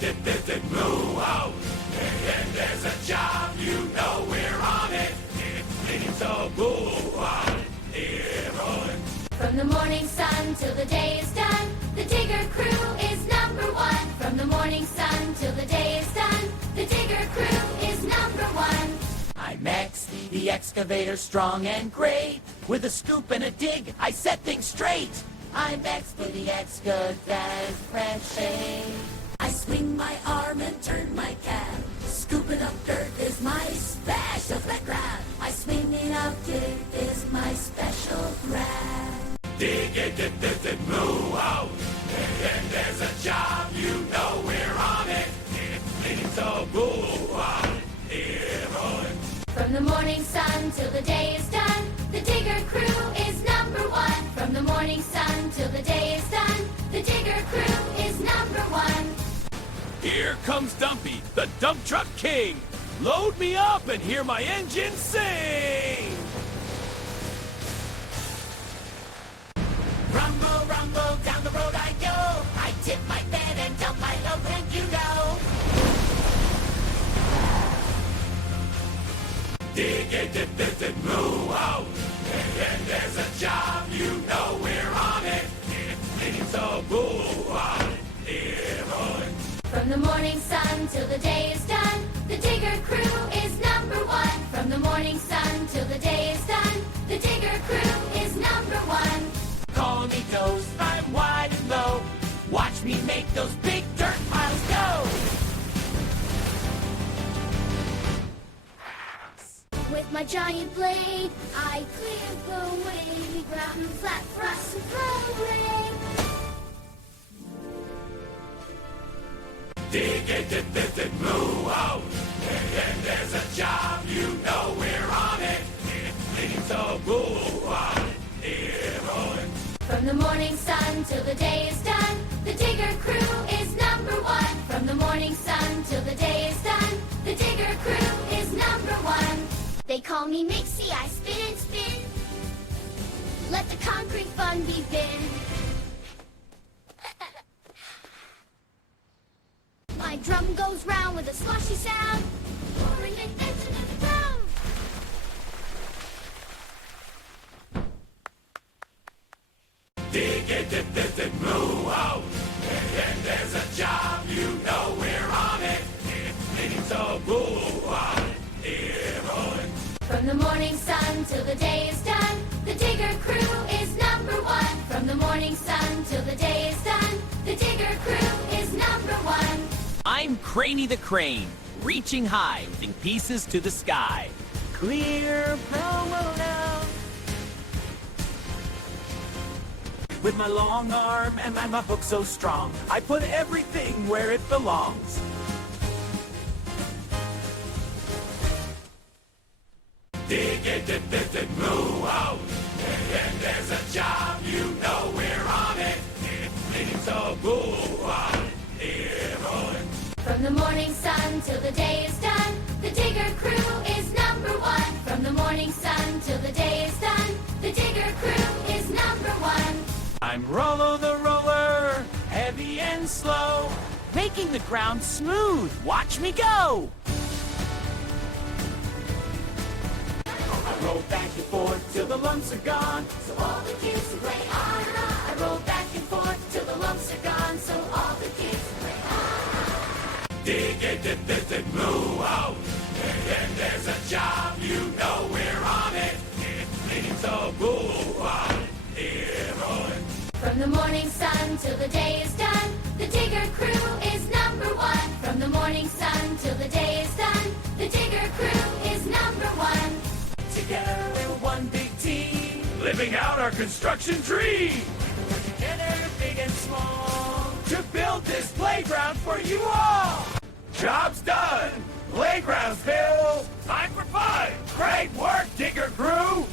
Move out. And there's a job, you know we're on it. So move on. From the morning sun till the day is done, the digger crew is number one. From the morning sun till the day is done, the digger crew is number one. I'm X, the excavator, strong and great. With a scoop and a dig, I set things straight. I'm X with the excavators, precious. I swing my arm and turn my cab. Scooping up dirt is my special grab. I swing it up, dig is my special grab. Dig it, move out. And there's a job, you know we're on it. So move on. From the morning sun till the day is done, the digger crew is number one. From the morning sun till the day is done, the digger crew is number one. Here comes Dumpy, the dump truck king. Load me up and hear my engine sing. Rumble, rumble, down the road I go. I tip my bed and dump my load and you know. Dig it, move out. And there's a job, you know we're on it. So move on. From the morning sun till the day is done, the digger crew is number one. From the morning sun till the day is done, the digger crew is number one. Call me Ghost, I'm wide and low. Watch me make those big dirt piles go. With my giant blade, I clear the way. Ground flat for us to throw away. Dig it, move out. And there's a job, you know we're on it. So move on. From the morning sun till the day is done, the digger crew is number one. From the morning sun till the day is done, the digger crew is number one. They call me Mixie, I spin and spin. Let the concrete fun begin. My drum goes round with a sloshy sound, pouring attention to the ground. Dig it, move out. And there's a job, you know we're on it. So move on. From the morning sun till the day is done, the digger crew is number one. From the morning sun till the day is done, the digger crew is number one. I'm Craney the Crane, reaching high, lifting pieces to the sky. Clear promo now. With my long arm and my hook so strong, I put everything where it belongs. Dig it, move out. And there's a job, you know we're on it. So move on. From the morning sun till the day is done, the digger crew is number one. From the morning sun till the day is done, the digger crew is number one. I'm Rollo the roller, heavy and slow, making the ground smooth. Watch me go. I roll back and forth till the lumps are gone, So all the kids can play ah. I roll back and forth till the lumps are gone, so all the kids can play ah. Dig it, move out. And there's a job, you know we're on it. So move on. From the morning sun till the day is done, the digger crew is number one. From the morning sun till the day is done, the digger crew is number one. Together we're one big team, living out our construction dream. We're together, big and small, to build this playground for you all. Job's done, playground's built, time for fun. Great work, digger crew.